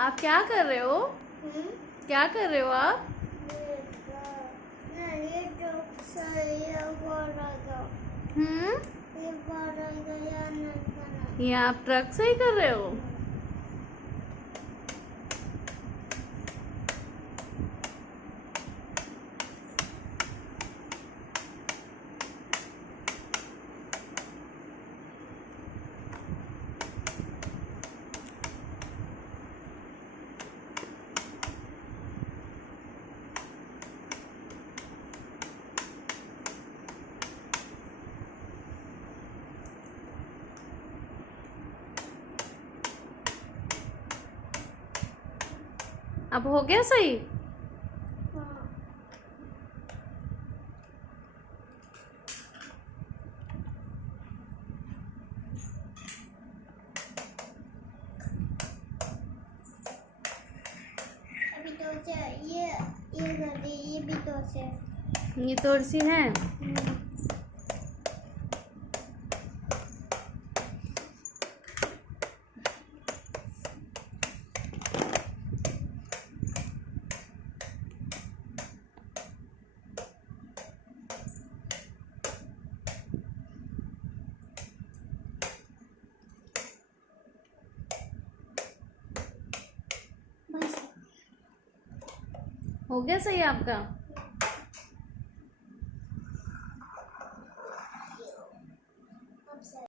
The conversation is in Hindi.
आप क्या कर रहे हो? क्या कर रहे हो आप? हम्म ये आप ट्रक सही कर रहे हो? अब हो गया सही? अभी तो ये भी तो से ये थोड़ी सी है। बस हो गया सही आपका?